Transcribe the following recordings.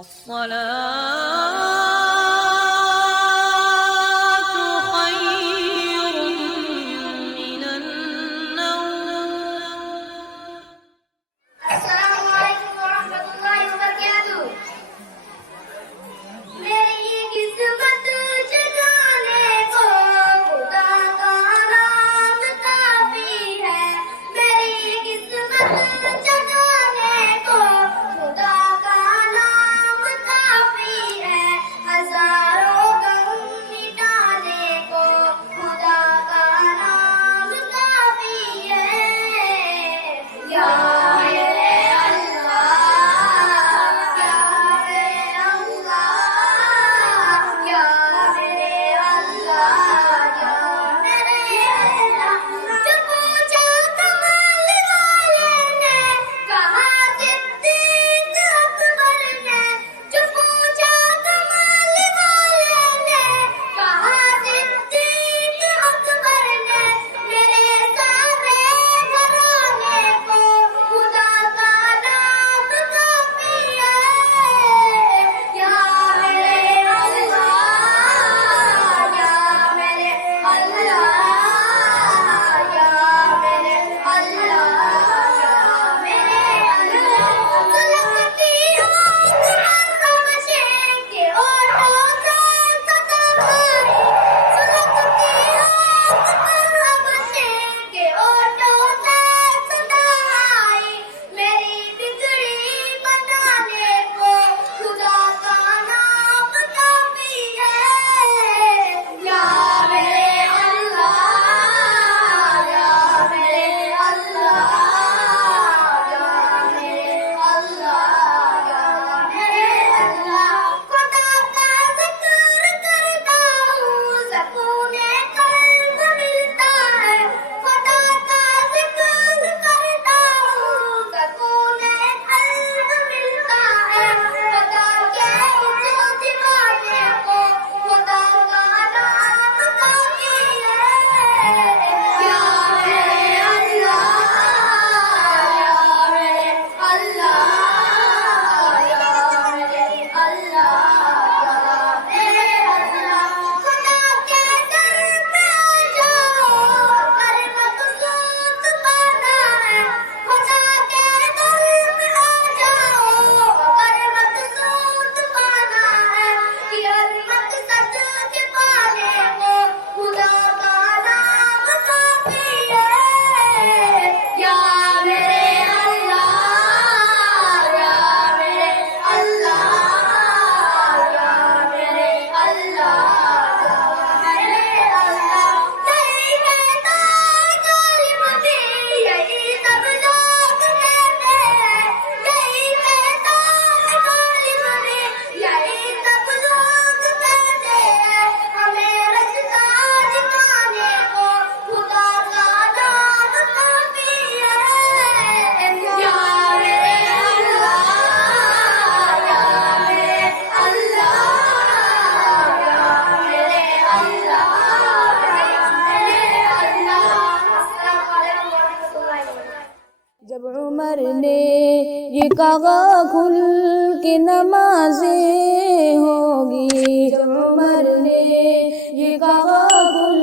الصلاة خير من النوم. السلام علیکم ورحمۃ اللہ وبرکاتہ. میری قسمت جگانے کو خدا کا نام کافی ہے. میری قسمت جگانے کو خدا کا نام کافی ہے. ہزاروں غم مٹانے کو خدا کا نام کافی ہے. یا جب عمر نے یہ کہا کھل کے نمازیں ہوگی، جب عمر نے یہ کہا کھل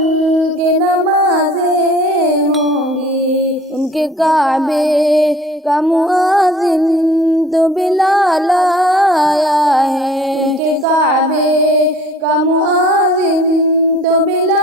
کے نمازیں ہوگی، ان کے کعبے کا مؤذن تو بلال آیا ہے، ان کے کعبے کا مؤذن تو بلال